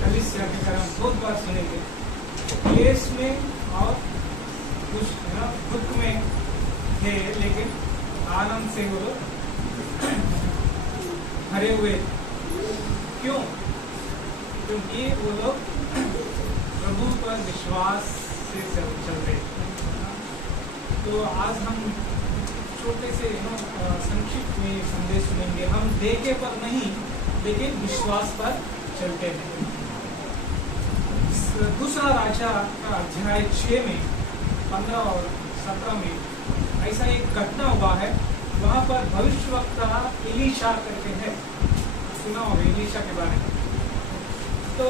कलीसिया के कारण बहुत बार सुनेंगे, क्लेश में और दुख में थे, लेकिन आनंद से वो लोग भरे हुए। क्यों? क्योंकि वो लोग प्रभु पर विश्वास से चल रहे। तो आज हम छोटे से संक्षिप्त में संदेश सुनेंगे। हम देखे पर नहीं, लेकिन विश्वास पर चलते हैं। दूसरा राजा का अध्याय 6 में 15 और 17 में ऐसा एक घटना हुआ है। वहां पर भविष्यवक्ता एलीशा करके है, सुना होगा एलीशा के बारे में। तो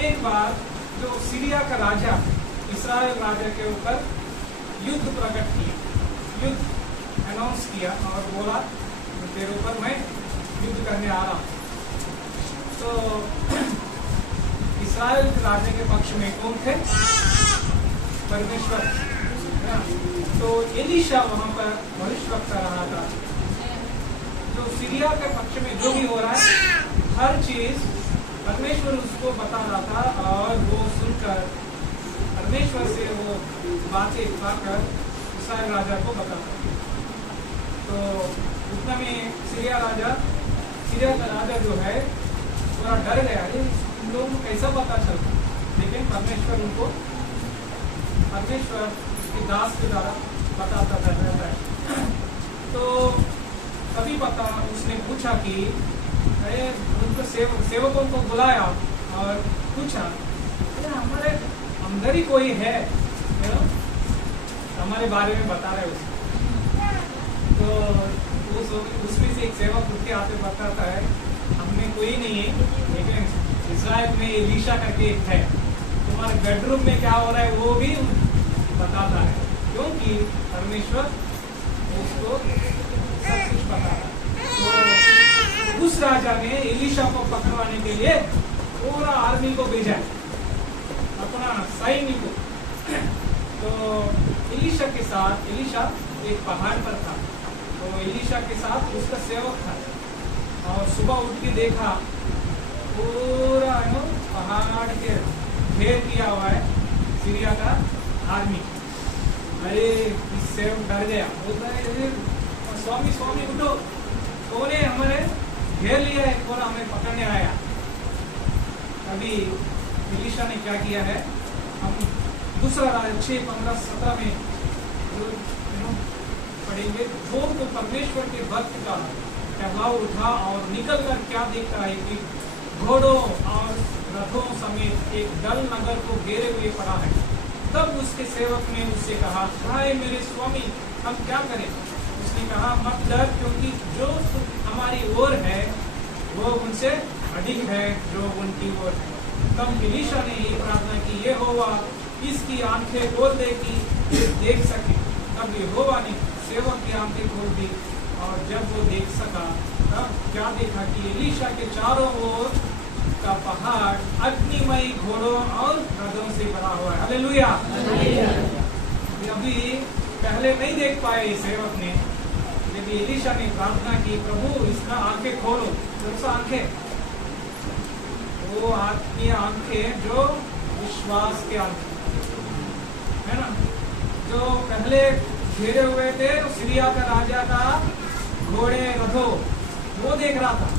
एक बार जो सीरिया का राजा इस्राएल राजा के ऊपर युद्ध प्रकट किया, युद्ध अनाउंस किया और बोला तेरे ऊपर मैं युद्ध करने आ रहा हूँ। तो इस्राएल राजा के पक्ष में कौन थे? परमेश्वर। तो एलीशा वहां पर भविष्यवक्ता रहा था। जो सीरिया के पक्ष में जो भी हो रहा है, हर चीज परमेश्वर उसको बता रहा था, और वो सुनकर परमेश्वर से वो बातें पाकर इस्राएल राजा को बताता। तो उतना में सीरिया का राजा जो है थोड़ा डर गया, इन लोगों को कैसा पता चलता। लेकिन परमेश्वर के दास के द्वारा बताता रहता है। तो कभी पता उसने पूछा कि उनको सेवकों को बुलाया और पूछा, हमारे अंदर ही कोई है हमारे बारे में बता रहे उसको। तो उसमें से एक सेवक उठ के आते बताता है, हमें कोई नहीं है, लेकिन इस्राएल में एलीशा करके एक है, तुम्हारे बेडरूम में क्या हो रहा है वो भी बताता है, क्योंकि परमेश्वर उसको सब कुछ पता है। तो उस राजा ने एलीशा को पकड़वाने के लिए पूरा आर्मी को भेजा, अपना सैनिक को। तो एलीशा एक पहाड़ पर था। तो एलीशा के साथ उसका सेवक था, और सुबह उठ के देखा पूरा पहाड़ के घेर किया हुआ है सीरिया का आर्मी। अरे इस सेवक डर गया, बोलता है स्वामी उठो, कौन है हमारे घेर लिया है, कौन हमें पकड़ने आया। अभी एलीशा ने क्या किया है, हम दूसरा राजा 6, 15, 17 में पढ़ेंगे। वो तो परमेश्वर के भक्त का टहलाव उठा और निकल कर क्या देखता है कि घोड़ों और रथों समेत एक दल नगर को घेरे हुए पड़ा है। तब उसके सेवक ने उससे कहा, हाय मेरे स्वामी, हम क्या करें? उसने कहा, मत डर, क्योंकि जो हमारी ओर है वो उनसे अधिक है जो उनकी ओर है। तब एलीशा ने ये प्रार्थना की, ये होगा इसकी आंखें खोल दे कि ये देख सके। तब यहोवा ने सेवक की आंखें खोल दी, और जब वो देख सका तब क्या देखा कि एलीशा के चारों ओर का पहाड़ अग्निमय घोड़ों और रथों से भरा हुआ है। हालेलुया। अभी पहले नहीं देख पाए सेवक ने, यदि एलीशा ने प्रार्थना की, प्रभु इसका आंखें खोलो। कौन सा आंखें? वो आत्मीय आंखें जो विश्वास के आंखें है ना, जो पहले घेरे हुए थे सीरिया का राजा का घोड़े रथों, वो देख रहा था।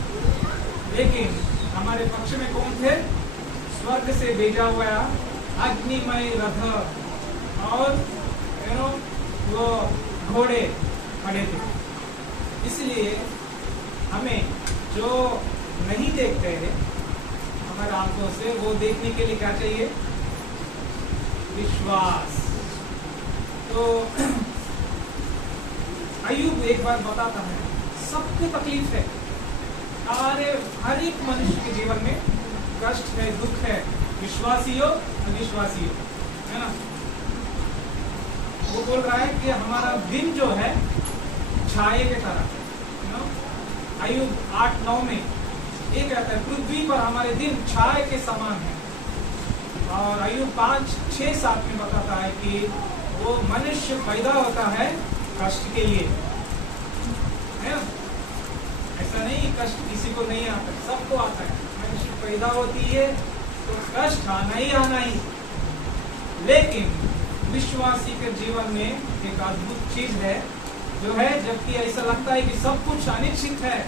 लेकिन हमारे पक्ष में कौन थे? स्वर्ग से भेजा हुआ अग्निमय रथ और वो घोड़े खड़े थे। इसलिए हमें जो नहीं देखते हैं हमारे आंखों से, वो देखने के लिए क्या चाहिए? विश्वास। तो अय्यूब एक बार बताता है, सबको तकलीफ है, हर एक मनुष्य के जीवन में कष्ट है, दुख है, विश्वासी हो अविश्वासी हो, है ना। वो बोल रहा है कि हमारा दिन जो है छाये के तरह, अय्यूब 8-9 में ये कहता है, पृथ्वी पर हमारे दिन छाये के समान है। और अय्यूब 5-6-7 में बताता है कि वो मनुष्य पैदा होता है कष्ट के लिए, है ना। ऐसा नहीं कष्ट किसी को नहीं आता, सबको आता है। मनुष्य पैदा होती है तो कष्ट आना ही आना ही। लेकिन विश्वासी के जीवन में एक अद्भुत चीज है जो है, जबकि ऐसा लगता है कि सब कुछ अनिश्चित है,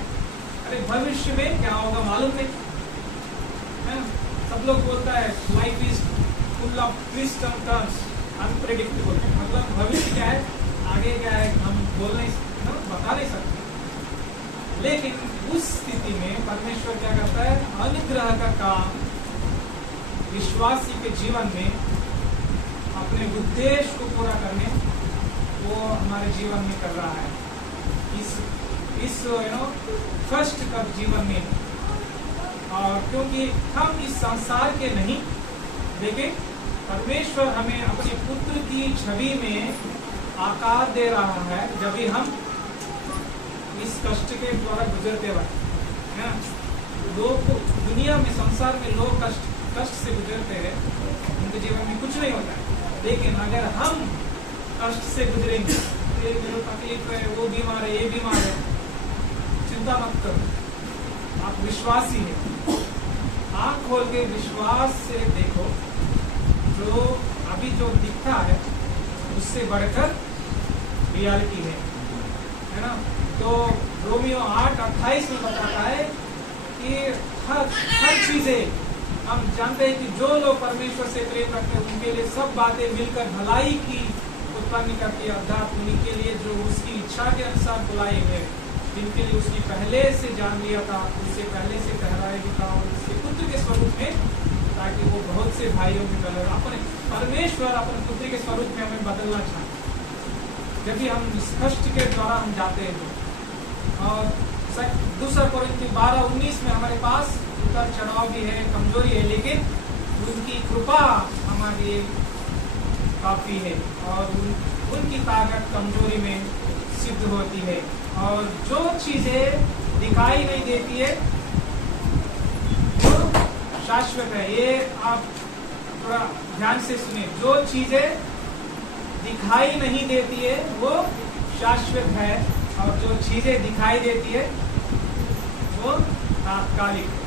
अरे भविष्य में क्या होगा मालूम नहीं है। सब लोग बोलता है life is full of twist and turns, unpredictable, मतलब भविष्य क्या है, आगे क्या है, हम बोल नहीं, बता नहीं सकते। लेकिन उस स्थिति में परमेश्वर क्या करता है, अनुग्रह का काम विश्वासी के जीवन में अपने उद्देश्य को पूरा करने वो हमारे जीवन में कर रहा है। इस कष्ट का जीवन में, और क्योंकि हम इस संसार के नहीं, लेकिन परमेश्वर हमें अपने पुत्र की छवि में आकार दे रहा है जब भी हम इस कष्ट के द्वारा गुजरते वक्त, है ना। लोग दुनिया में, संसार में लोग कष्ट से गुजरते हैं, उनके जीवन में कुछ नहीं होता है। लेकिन अगर हम कष्ट से गुजरेंगे, ये मेरे तकलीफ है, वो बीमार है, ये बीमार है, चिंता मत करो, आप विश्वासी है। आँख खोल के विश्वास से देखो, जो अभी जो दिखता है उससे बढ़कर रियलिटी है ना। तो रोमियो 8:28 में बताता है कि हर चीजें, हम जानते हैं कि जो लोग परमेश्वर से प्रेम रखते हैं उनके लिए सब बातें मिलकर भलाई की उत्पन्न करती है, अर्थात उनके लिए जो उसकी इच्छा के अनुसार बुलाए हुए, जिनके लिए उसने पहले से जान लिया था, उससे पहले से ठहराया भी था, और उसके पुत्र के स्वरूप में, ताकि वो बहुत से भाइयों में कलर अपने परमेश्वर अपने पुत्र के स्वरूप में हमें बदलना चाहते। जब भी हम इस कष्ट के द्वारा हम जाते हैं, और 2 कोरिन्थियों 12:19 में हमारे पास उतार चढ़ाव भी है, कमजोरी है, लेकिन उनकी कृपा हमारे लिए काफी है, और उनकी ताकत कमजोरी में सिद्ध होती है। और जो चीजें दिखाई नहीं देती है वो शाश्वत है। ये आप थोड़ा ध्यान से सुनिए, जो चीजें दिखाई नहीं देती है वो शाश्वत है, और जो चीजें दिखाई देती है वो तात्कालिक है।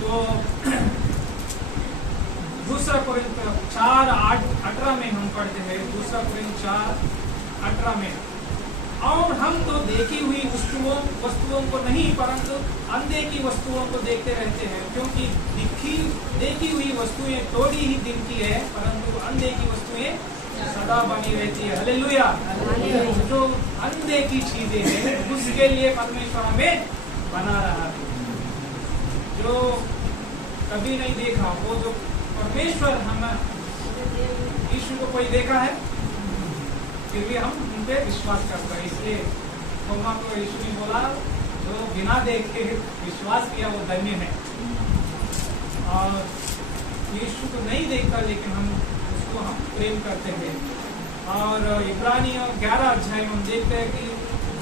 तो 2 कोरिन्थियों 4:18 में हम पढ़ते हैं, 2 कोरिन्थियों 4:18 में, और हम तो देखी हुई वस्तुओं को नहीं परंतु अनदेखी वस्तुओं को देखते रहते हैं, क्योंकि देखी हुई वस्तुएं थोड़ी ही दिन की है, परंतु अनदेखी वस्तुएं सदा बनी रहती है। हालेलुया। जो अनदेखी चीजें हैं उसके लिए परमेश्वर हमें बना रहा है, जो कभी नहीं देखा, वो जो परमेश्वर हम यीशु को कोई देखा है, फिर भी हम उन पे विश्वास करते हैं। इसलिए थोमा को यीशु ने बोला, जो बिना देखे विश्वास किया वो धन्य है। और यीशु को नहीं देखता, लेकिन हम उसको हम प्रेम करते हैं। और इब्रानियों 11 में हम देखते हैं कि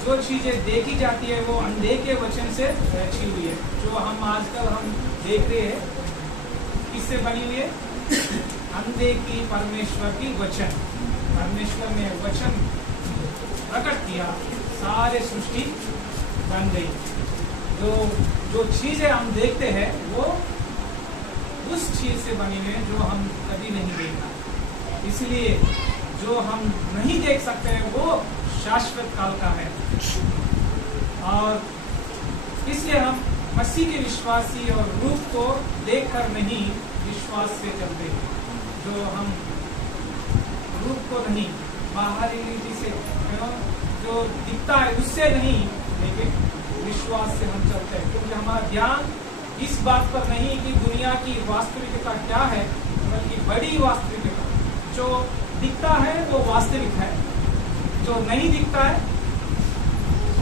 जो चीजें देखी जाती है वो अनदेखे वचन से रची हुई है। जो हम आजकल हम देख रहे हैं किससे बनी हुई है? अनदेखी परमेश्वर की वचन। परमेश्वर ने वचन प्रकट किया, सारे सृष्टि बन गई। जो चीजें हम देखते हैं वो उस चीज से बनी हुई है जो हम कभी नहीं देखा। इसलिए जो हम नहीं देख सकते हैं वो शाश्वत काल का है। और इसलिए हम मसीह के विश्वासी और रूप को देखकर नहीं, विश्वास से चलते हैं। जो हम रूप को नहीं, बाहरी रीति से जो दिखता है उससे नहीं, लेकिन विश्वास से हम चलते हैं। क्योंकि हमारा ज्ञान इस बात पर नहीं कि दुनिया की वास्तविकता क्या है, बल्कि बड़ी वास्तविकता। जो दिखता है वो वास्तविक है, जो नहीं दिखता है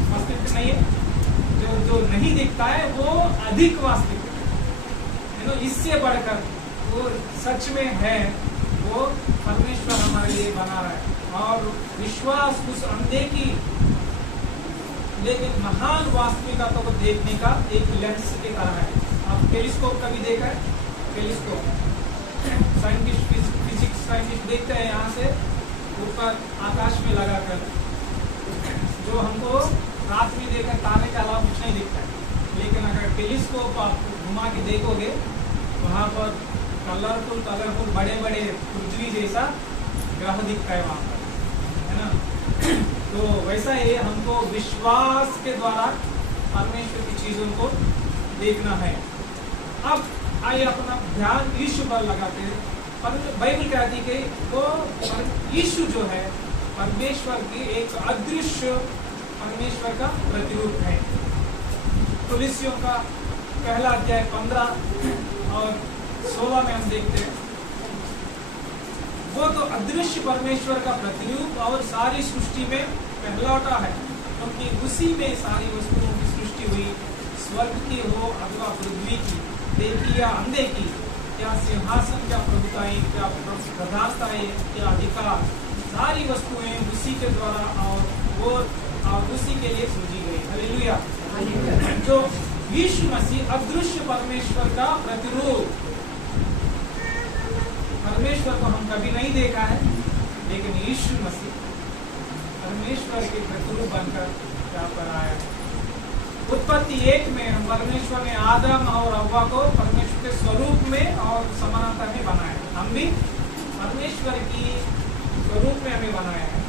वास्तविक नहीं है, जो नहीं दिखता है वो अधिक वास्तविक है। इससे बढ़कर वो सच में है, वो परमेश्वर हमारे लिए बना रहा है। और विश्वास उस अनदेखी लेकिन महान वास्तविकता को देखने का एक लेंस की तरह है। आप टेलीस्कोप कभी देखा है? टेलीस्कोप साइंटिस्ट, फिजिक्स साइंटिस्ट देखते हैं यहाँ से ऊपर आकाश में लगाकर, जो हमको रात में देखकर तारे के अलावा कुछ नहीं दिखता है। लेकिन अगर टेलीस्कोप आप घुमा के देखोगे वहाँ पर कलरफुल बड़े बड़े पृथ्वी जैसा ग्रह दिखता है वहाँ पर, है ना। तो वैसा ही हमको विश्वास के द्वारा परमेश्वर की चीजों को देखना है। अब आइए अपना ध्यान यीशु पर लगाते हैं। बाइबल कहती है कि वो यीशु जो है परमेश्वर की एक अदृश्य परमेश्वर का प्रतिरूप है। कुलिसियों का पहला अध्याय 15 और 16 में हम देखते हैं वो तो अदृश्य परमेश्वर का प्रतिरूप और सारी सृष्टि में पहलौटा है, क्योंकि उसी में सारी वस्तुओं की सृष्टि हुई, स्वर्ग की हो अथवा पृथ्वी की, देखी या अनदेखी, क्या सिंहासन, क्या प्रभुताएं, क्या प्रधानताएं, क्या अधिकार, सारी वस्तुएं उसी के द्वारा और उसी के लिए सृजी गई। हालेलुया। जो यीशु मसीह अदृश्य परमेश्वर का प्रतिरूप, परमेश्वर को हम कभी नहीं देखा है, लेकिन यीशु मसीह परमेश्वर के प्रतिरूप बनकर यहाँ पर आया है। उत्पत्ति 1 में हम परमेश्वर ने आदम और हव्वा को परमेश्वर के स्वरूप में और समानता में बनाया। हम भी परमेश्वर की स्वरूप में हमें बनाया है।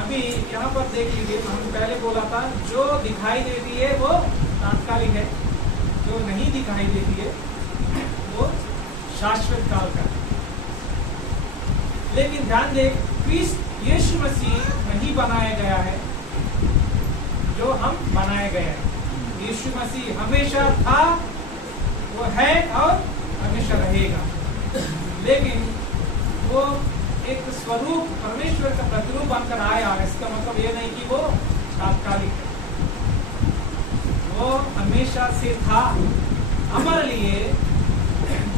अभी यहाँ पर देख लीजिए, हम पहले बोला था जो दिखाई देती है वो तात्कालिक है, जो नहीं दिखाई देती है वो शाश्वत काल का। लेकिन ध्यान दें, क्रिस्त यीशु मसीह नहीं बनाया गया है जो हम बनाए गए हैं। यीशु मसीह हमेशा था, वो है और हमेशा रहेगा। लेकिन वो एक स्वरूप परमेश्वर का प्रतिरूप बनकर आया। इसका मतलब ये नहीं कि वो तात्कालिक है, वो हमेशा से था। हमारे लिए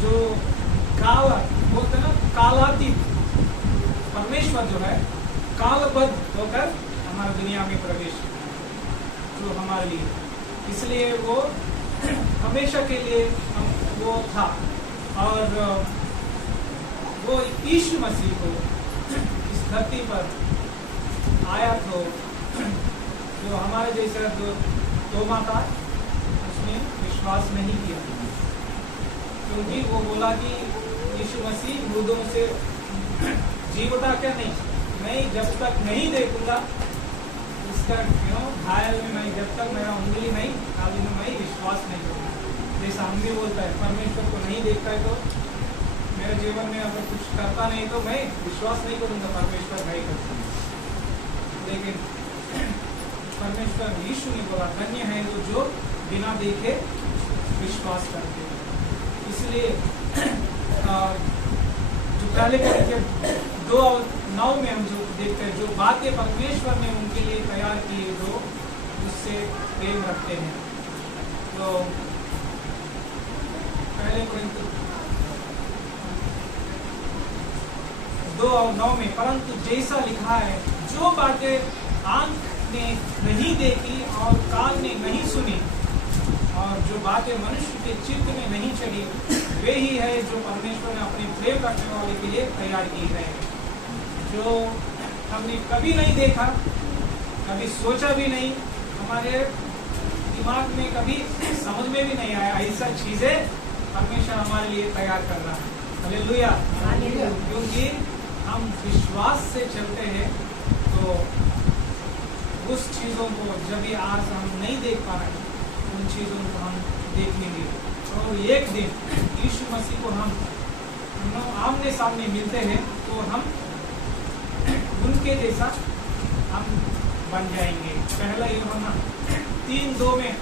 जो काल बोलते ना, कालातीत परमेश्वर जो है कालबद्ध होकर हमारी दुनिया में प्रवेश जो हमारे लिए, इसलिए वो हमेशा के लिए वो था। और वो यीशु मसीह को इस धरती पर आया तो जो हमारे जैसा जो तोमा था उसने विश्वास नहीं किया, क्योंकि वो बोला कि यीशु मसीह मुर्दों से जी उठा क्या नहीं, जब तक नहीं देखूंगा इसका घायल में मैं जब तक मेरा उंगली नहीं खाली में मैं विश्वास नहीं करूँगा। जैसा हम भी बोलता है परमेश्वर को नहीं देखता है तो मेरे जीवन में अगर कुछ करता नहीं तो मैं विश्वास नहीं करूँगा परमेश्वर नहीं करता। लेकिन परमेश्वर यीशु ने बोला धन्य है वो जो बिना देखे विश्वास करते हैं। इसलिए जो पहले के 2:9 में हम जो देखते हैं, जो बातें परमेश्वर ने उनके लिए तैयार की जो उससे प्रेम रखते हैं। तो पहले कोरिन्थियों 2:9 में, परंतु जैसा लिखा है, जो बातें आंख ने नहीं देखी और कान ने नहीं सुनी और जो बातें मनुष्य के चित्त में नहीं चढ़ी, वे ही है जो परमेश्वर ने अपने प्रेम रखने वाले के लिए तैयार की है। जो हमने कभी नहीं देखा, कभी सोचा भी नहीं, हमारे दिमाग में कभी समझ में भी नहीं आया, ऐसा चीजें परमेश्वर हमारे लिए तैयार कर रहा है। हालेलुया। क्योंकि हम विश्वास से चलते हैं तो उस चीजों को जब भी आज हम नहीं देख पा रहे उन चीजों को हम देखेंगे। और एक दिन यीशु मसीह को हम आमने सामने मिलते हैं तो हम उनके जैसा हम बन जाएंगे। पहला यूहन्ना 3:2 में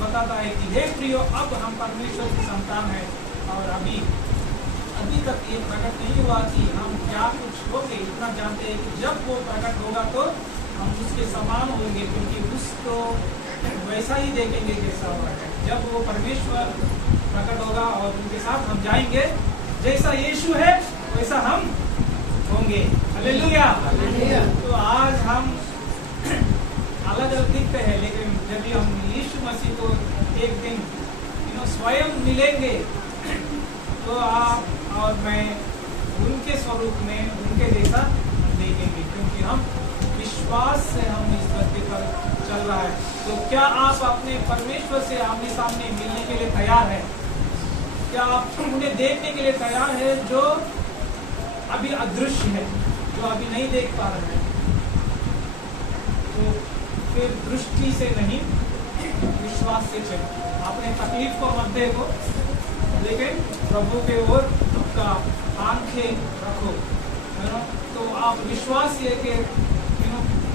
बताता है कि हे प्रियो, अब हम परमेश्वर की संतान है और अभी तक ये प्रकट नहीं हुआ कि हम क्या कुछ होंगे। इतना जानते हैं कि जब वो प्रकट होगा तो हम उसके समान होंगे, क्योंकि उसको वैसा ही देखेंगे जैसा हुआ है। जब वो परमेश्वर प्रकट होगा और उनके साथ हम जाएंगे, जैसा यीशु है वैसा हम होंगे। हालेलुया। तो आज हम अलग अलग दिखते हैं, लेकिन जब हम यीशु मसीह को एक दिन स्वयं मिलेंगे तो आप और मैं उनके स्वरूप में उनके जैसा देखेंगे, क्योंकि हम विश्वास से हम इस धरती पर चल रहा है। तो क्या आप अपने परमेश्वर से आमने सामने मिलने के लिए तैयार हैं? क्या आप उन्हें देखने के लिए तैयार है जो अभी अदृश्य है, जो अभी नहीं देख पा रहे हैं? तो फिर दृष्टि से नहीं, विश्वास से चले। अपने तकलीफ को मत देखो, लेकिन प्रभु के ओर आपका आंखें रखो, है ना? तो आप विश्वास ये कि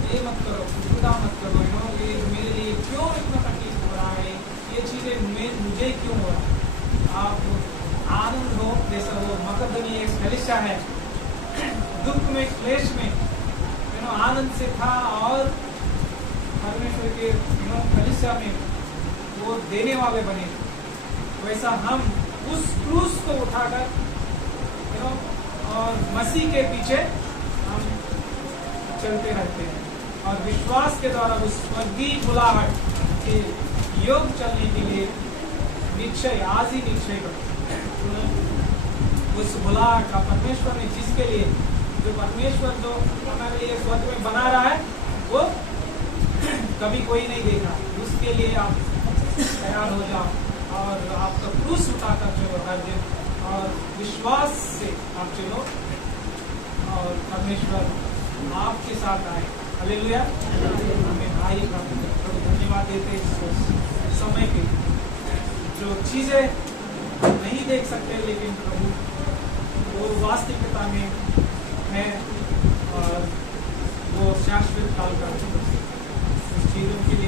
ये मत करो, खुदा मत करो, ये मेरे लिए क्यों इतना तकलीफ हो रहा है, ये चीजें मुझे क्यों हो रहा है। आप आनंद हो, जैसा वो मकदूनी एक कलीसिया है, दुख में क्लेश में आनंद से था, और परमेश्वर के कलीसिया में वो देने वाले बने। वैसा हम उस क्रूस को उठाकर और मसीह के पीछे हम चलते रहते हैं, और विश्वास के द्वारा उस स्वर्गीय बुलाहट के योग चलने के लिए निश्चय, आज ही निश्चय करो। उस बुलाहट का परमेश्वर ने जिसके लिए, जो परमेश्वर जो हमारे लिए स्वर्ग में बना रहा है, वो कभी कोई नहीं देखा। उसके लिए आप तैयार हो जाओ, और आपका क्रूस उठाकर चलो हर दिन, और विश्वास से आप चलो, और परमेश्वर आपके साथ आए। हालेलुया। हमें भाई प्रभु धन्यवाद देते इस समय के, जो चीजें नहीं देख सकते, लेकिन प्रभु वो वास्तविकता में है, और वो शाश्वत काल का उस चीजों के लिए